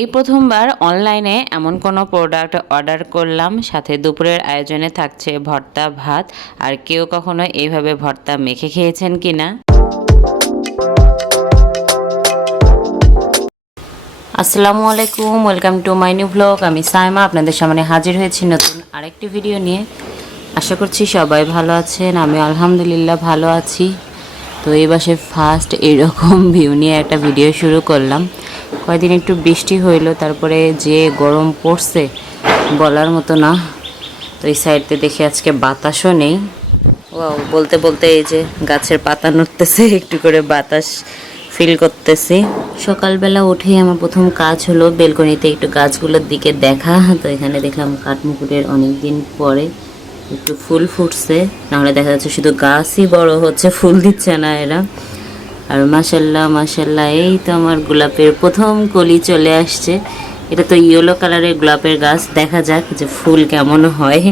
এই প্রথমবার অনলাইনে এমন কোনো প্রোডাক্ট অর্ডার করলাম, সাথে দুপুরের আয়োজনে থাকছে ভর্তা, ভাত, আর কেউ কখনো এইভাবে ভর্তা মেখে খেয়েছেন কি না? আসসালামু আলাইকুম welcome to my new blog আমি সাইমা, আপনাদের সামনে হাজির হয়েছি নতুন আরেকটি ভিডিও নিয়ে। আশা করছি সবাই ভালো আছেন, আমি আলহামদুলিল্লাহ ভালো আছি। তো এই বাসে ফার্স্ট এরকম ভিউ নিয়ে একটা ভিডিও শুরু করলাম। কয়েকদিন একটু বৃষ্টি হইল, তারপরে যে গরম পড়ছে, বলার মতো না। তো এই সাইডতে দেখি আজকে বাতাসও নেই। ও বলতে বলতে এই যে গাছের পাতা নড়তেছে, একটু করে বাতাস ফিল করতেছি। সকালবেলা উঠে আমার প্রথম কাজ হলো বেলকনিতে একটু গাছগুলোর দিকে দেখা। তো এখানে দেখলাম কাঠমুকুটের অনেক দিন পরে একটু ফুল ফুটছে, নাহলে দেখা যাচ্ছে শুধু গাছই বড় হচ্ছে, ফুল দিচ্ছে না এরা। আর মাসাল্লাহ মাসাল্লাহ এই তো আমার গোলাপের প্রথম কলি চলে আসছে। এটা তো ইয়েলো কালারের গোলাপের গাছ, দেখা যাক যে ফুল কেমন হয়।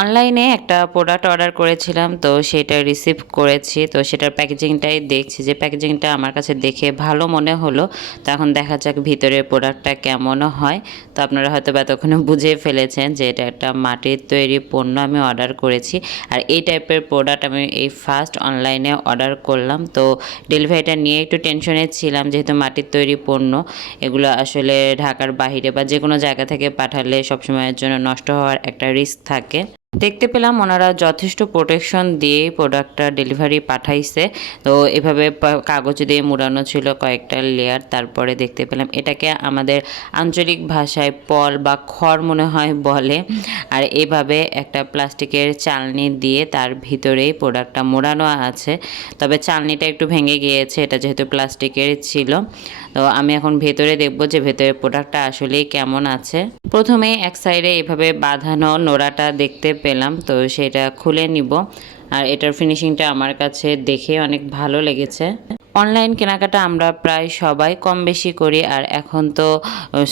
অনলাইনে একটা প্রোডাক্ট অর্ডার করেছিলাম, তো সেটা রিসিভ করেছি। তো সেটার প্যাকেজিংটাই দেখছি। যে প্যাকেজিংটা আমার কাছে দেখে ভালো মনে হলো, তো এখন দেখা যাক ভিতরের প্রোডাক্টটা কেমন হয়। তো আপনারা হয়তো বা এতক্ষণে বুঝে ফেলেছেন যে এটা একটা মাটির তৈরি পণ্য আমি অর্ডার করেছি। আর এই টাইপের প্রোডাক্ট আমি এই ফার্স্ট অনলাইনে অর্ডার করলাম। তো ডেলিভারিটা নিয়ে একটু টেনশনে ছিলাম, যেহেতু মাটির তৈরি পণ্য, এগুলো আসলে ঢাকার বাহিরে বা যে কোনো জায়গা থেকে পাঠালে সবসময়ের জন্য নষ্ট হওয়ার একটা রিস্ক থাকে। দেখতে পেলাম ওনারা যথেষ্ট প্রোটেকশন দিয়ে প্রোডাক্টটা ডেলিভারি পাঠাইছে। তো এভাবে কাগজ দিয়ে মুড়ানো ছিল কয়েকটা লেয়ার তারপরে দেখতে পেলাম এটাকে আমাদের আঞ্চলিক ভাষায় পল বা খড় মনে হয় বলে। আর এভাবে একটা প্লাস্টিকের চালনি দিয়ে তার ভিতরেই প্রোডাক্টটা মোড়ানো আছে। তবে চালনিটা একটু ভেঙে গিয়েছে, এটা যেহেতু প্লাস্টিকের ছিল। তো আমি এখন ভেতরে দেখব যে ভেতরে প্রোডাক্টটা আসলেই কেমন আছে। প্রথমে এক সাইডে এভাবে বাঁধানো নোড়াটা দেখতে পেলাম তো সেটা খুলে নিব। আর এটার ফিনিশিংটা আমার কাছে দেখে অনেক ভালো লেগেছে। অনলাইন কেনাকাটা আমরা প্রায় সবাই কম বেশি করি আর এখন তো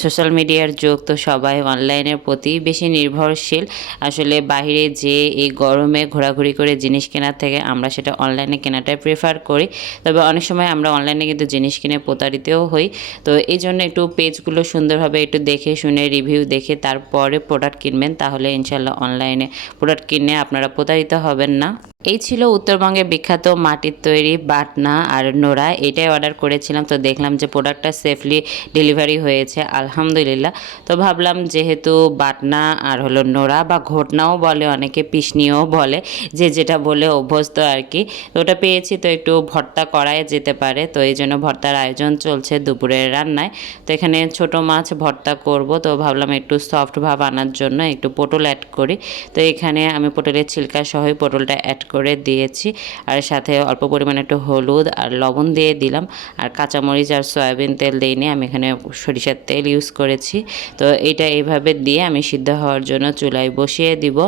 সোশ্যাল মিডিয়ার যুগ, তো সবাই অনলাইনের প্রতি বেশি নির্ভরশীল। আসলে বাইরে যে এই গরমে ঘোরাঘুরি করে জিনিস কেনার থেকে আমরা সেটা অনলাইনে কেনাটাই প্রেফার করি। তবে অনেক সময় আমরা অনলাইনে কিন্তু জিনিস কিনে প্রতারিতও হই। তো এই জন্য একটু পেজগুলো সুন্দরভাবে একটু দেখে শুনে রিভিউ দেখে তারপরে প্রোডাক্ট কিনবেন, তাহলে ইনশাল্লাহ অনলাইনে প্রোডাক্ট কিনে আপনারা প্রতারিত হবেন না। এই ছিল উত্তরবঙ্গের বিখ্যাত মাটির তৈরি বাটনা আর নোড়া, এটাই অর্ডার করেছিলাম। তো দেখলাম যে প্রোডাক্টটা সেফলি ডেলিভারি হয়েছে, আলহামদুলিল্লাহ। তো ভাবলাম যেহেতু বাটনা আর হলো নোড়া বা ঘটনাও বলে, অনেকে পিসনিও বলে, যে যেটা বলে অভ্যস্ত আর কি। ওটা পেয়েছি, তো একটু ভর্তা করায় যেতে পারে। তো এই জন্য ভর্তার আয়োজন চলছে দুপুরের রান্নায়। তো এখানে ছোট মাছ ভর্তা করব, তো ভাবলাম একটু সফট ভাব আনার জন্য একটু পটল অ্যাড করি। তো এখানে আমি পটলের ছিলকা সহই পটলটা অ্যাড করে দিয়েছি। আর সাথে অল্প পরিমাণে একটু হলুদ আর লবণ দিয়ে দিলাম। আর কাঁচামরিচ আর সয়াবিন তেল দিইনি আমি এখানে সরিষার তেল ইউজ করেছি। তো এটা এইভাবে দিয়ে আমি সিদ্ধ হওয়ার জন্য চুলায় বসিয়ে দিব।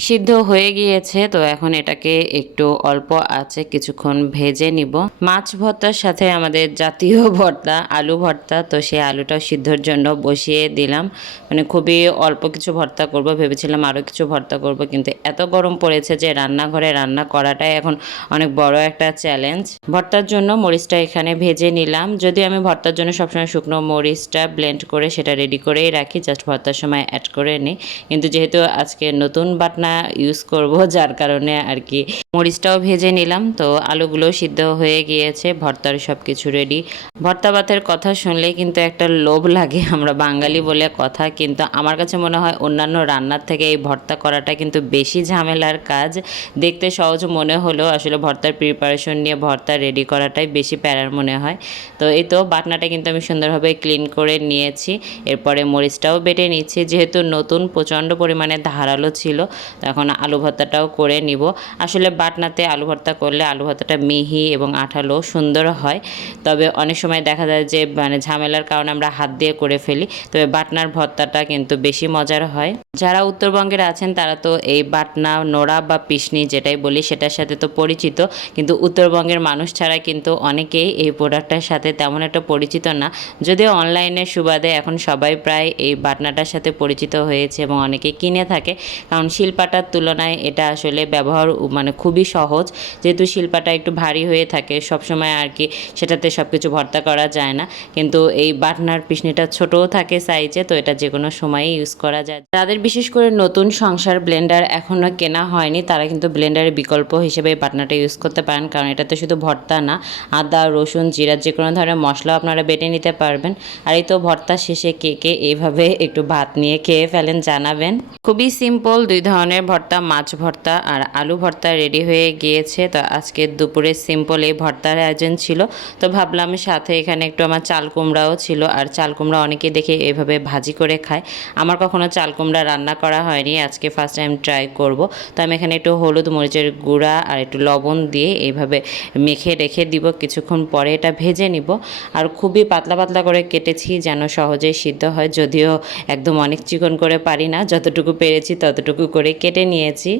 সিদ্ধ হয়ে গিয়েছে, তো এখন এটাকে একটু অল্প আছে, কিছুক্ষণ ভেজে নিব। মাছ ভর্তার সাথে আমাদের জাতীয় ভর্তা, আলু ভর্তা, তো সেই আলুটাও সিদ্ধর জন্য বসিয়ে দিলাম। মানে খুবই অল্প কিছু ভর্তা করব, ভেবেছিলাম আরও কিছু ভর্তা করব, কিন্তু এত গরম পড়েছে যে রান্নাঘরে রান্না করাটাই এখন অনেক বড় একটা চ্যালেঞ্জ ভর্তার জন্য মরিচটা এখানে ভেজে নিলাম। যদি আমি ভর্তার জন্য সবসময় শুকনো মরিচটা ব্লেন্ড করে সেটা রেডি করেই রাখি জাস্ট ভর্তার সময় অ্যাড করে নিই। কিন্তু যেহেতু আজকে নতুন বাটনা ইউজ করব, যার কারণে আর কি। মরিচটাও ভেজে নিলাম, তো আলুগুলো সিদ্ধ হয়ে গিয়েছে, ভর্তার সব কিছু রেডি ভর্তা ভাতের কথা শুনলে কিন্তু একটা লোভ লাগে, আমরা বাঙালি বলে কথা, কিন্তু আমার কাছে মনে হয় অন্যান্য রান্নার থেকে এই ভর্তা করাটা কিন্তু বেশি ঝামেলার কাজ। দেখতে সহজ মনে হলেও আসলে ভর্তার প্রিপারেশন নিয়ে ভর্তা রেডি করাটাই বেশি প্যারার মনে হয়। তো এই তো বাটনাটা কিন্তু আমি সুন্দরভাবে ক্লিন করে নিয়েছি, এরপরে মরিচটাও বেটে নিচ্ছি, যেহেতু নতুন প্রচণ্ড পরিমাণে ধারালো ছিল এখন আলু ভর্তাটাও করে নিব। আসলে বাটনাতে আলু ভর্তা করলে আলু ভর্তাটা মিহি এবং আঠালো সুন্দর হয়। তবে অনেক সময় দেখা যায় যে মানে ঝামেলার কারণে আমরা হাত দিয়ে করে ফেলি। তবে বাটনার ভর্তাটা কিন্তু বেশি মজার হয়। যারা উত্তরবঙ্গের আছেন, তারা তো এই বাটনা, নোড়া বা পিসনি যেটাই বলি, সেটার সাথে তো পরিচিত। কিন্তু উত্তরবঙ্গের মানুষ ছাড়া কিন্তু অনেকেই এই প্রোডাক্টটার সাথে তেমন একটা পরিচিত না। যদিও অনলাইনের সুবাদে এখন সবাই প্রায় এই বাটনাটার সাথে পরিচিত হয়েছে এবং অনেকে কিনে থাকে। কারণ শিল্পাটা শিলপাটার তুলনায় এটা আসলে ব্যবহার মানে খুবই সহজ। যেহেতু শিলপাটা একটু ভারী হয়ে থাকে, সবসময় আর কি সেটাতে সব কিছু ভর্তা করা যায় না। কিন্তু এই বাটনার পিসনিটা ছোটও থাকে সাইজে, তো এটা যে কোনো সময়ই ইউজ করা যায়। তাদের বিশেষ করে নতুন সংসার ব্লেন্ডার এখনও কেনা হয়নি, তারা কিন্তু ব্লেন্ডারের বিকল্প হিসেবে বাটনাটা ইউজ করতে পারেন। কারণ এটাতে শুধু ভর্তা না, আদা, রসুন, জিরা যে কোনো ধরনের মশলাও আপনারা বেটে নিতে পারবেন। আর এই তো ভর্তা শেষে কে কে এইভাবে একটু ভাত নিয়ে খেয়ে ফেলেন, জানাবেন। খুবই সিম্পল দুই ধরনের ভর্তা, মাছ ভর্তা আর আলু ভর্তা রেডি হয়ে গিয়েছে। তো আজকে দুপুরে সিম্পল এই ভর্তার আয়োজন ছিল। তো ভাবলাম সাথে এখানে একটু আমার চাল কুমড়াও ছিল। আর চাল কুমড়া অনেকে দেখে এভাবে ভাজি করে খায়। আমার কখনো চাল কুমড়া রান্না করা হয়নি। আজকে ফার্স্ট টাইম ট্রাই করব। তো আমি এখানে একটু হলুদ মরিচের গুঁড়া আর একটু লবণ দিয়ে এইভাবে মেখে রেখে দিব। কিছুক্ষণ পরে এটা ভেজে নিব। আর খুবই পাতলা পাতলা করে কেটেছি যেন সহজেই সিদ্ধ হয়। যদিও একদম অনেক চিকন করে পারি না। যতটুকু পেরেছি ততটুকু করে কেটে নিয়েছি।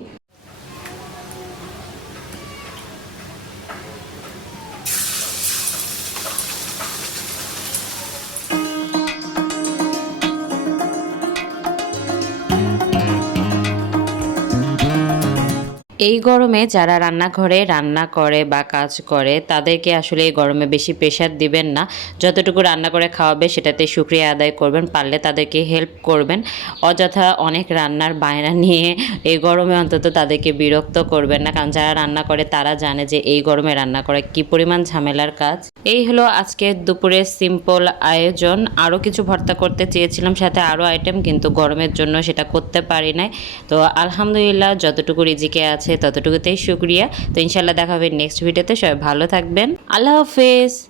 এই গরমে যারা রান্নাঘরে রান্না করে বা কাজ করে, তাদেরকে আসলে এই গরমে বেশি প্রেশার দিবেন না। যতটুকু রান্না করে খাওয়াবে, সেটাতে সুক্রিয়া আদায় করবেন, পারলে তাদেরকে হেল্প করবেন। অযথা অনেক রান্নার বায়না নিয়ে এই গরমে অন্তত তাদেরকে বিরক্ত করবেন না, কারণ যারা রান্না করে, তারা জানে যে এই গরমে রান্না করা কি পরিমাণ ঝামেলার কাজ। এই হলো আজকে দুপুরে সিম্পল আয়োজন। আরও কিছু ভর্তা করতে চেয়েছিলাম, সাথে আরও আইটেম কিন্তু গরমের জন্য সেটা করতে পারি নাই। তো আলহামদুলিল্লাহ, যতটুকু রিজিকে আছে ততটুকুতেই শুক্রিয়া। তো ইনশাল্লাহ দেখা হবে নেক্সট ভিডিওতে সবাই ভালো থাকবেন। আল্লাহ হাফেজ।